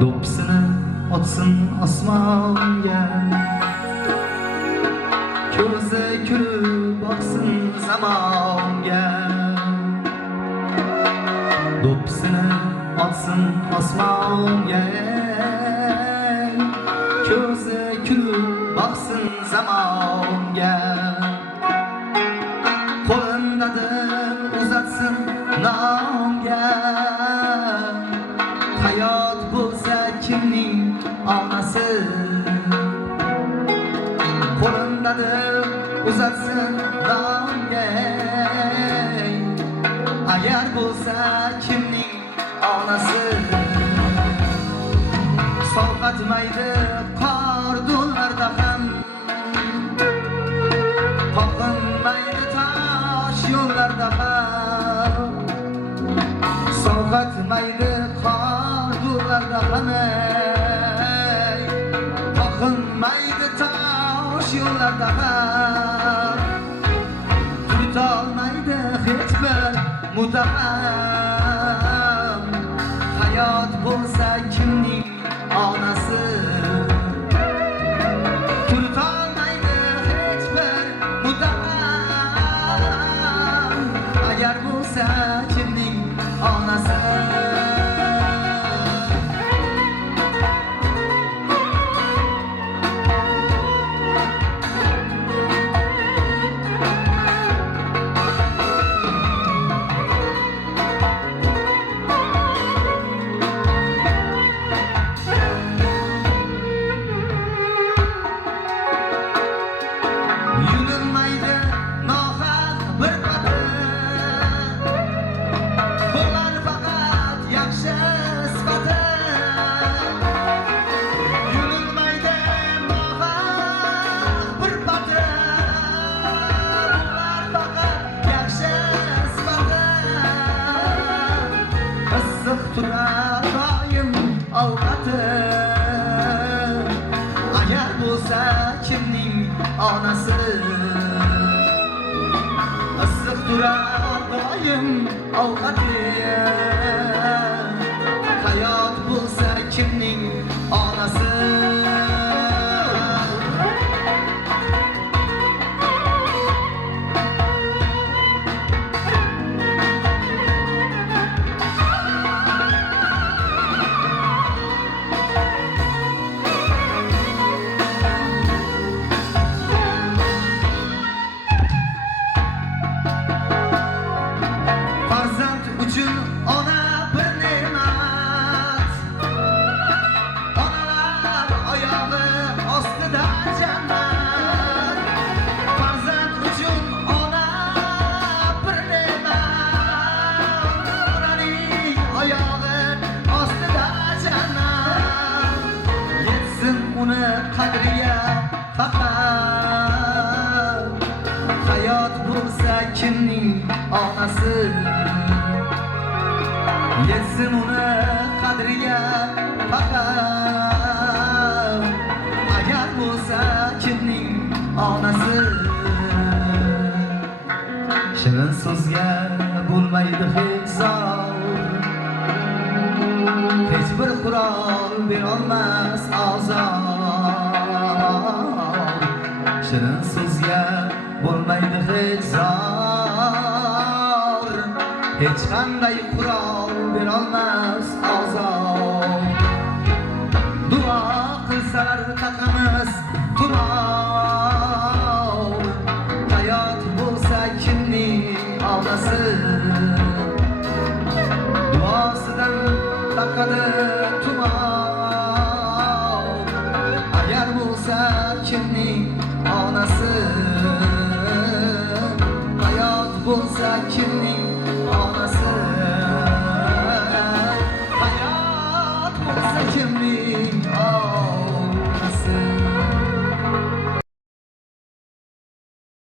do'ppisini otsin osmonga, ko'zi kulib boqsin zamonga. Do'ppisini otsin osmonga, ko'zi kulib boqsin zamonga. Qo'lindadir uzatsin nonga, hayot bo'lsa kimning onasi? Qo'lindadir uzatsin nonga, agar bo'lsa kimning onasi? Sovqatmaydi qor do'llarda ham, qoqinmaydi tosh yo'llarda ham. Sovqatmaydi qor do'llarda ham, qoqinmaydi tosh yo'llarda ham. Turtolmaydi hech bir muttaham, hayot bo'lsa kimning onasi? Turtolmaydi hech bir muttaham, agar bo'lsa kimning onasi? Yulinmaydi nohaq bir patir, bo'lar faqat yaxshi sifati. Yulinmaydi nohaq bir patir, bo'lar faqat yaxshi sifati. Issiq turar doim ovqati, agar bo'lsa kimning onasi? Issiq turar doim ovqati, hayot bo'lsa kimning onasi? Farzand uchun ona bir ne'mat, onalar oyog'i ostida jannat. Farzand uchun ona bir ne'mat, onaning oyog'i ostida jannat. Yetsin uni qadriga faqat, hayot bo'lsa kimning onasi? Yetsin uni qadriga faqat, agar bo'lsa kimning onasi? Shirin so'zga bo'lmaydi hech zor, hech bir qurol berolmas ozor. Shirin so'zga bo'lmaydi hech zor, hech qanday qurol berolmas ozor. Duo qilsalar taqamiz tumov, hayot bo'lsa kimning onasi? Duosidan taqadi tumov, agar bo'lsa kimning onasi? Hayot bo'lsa kim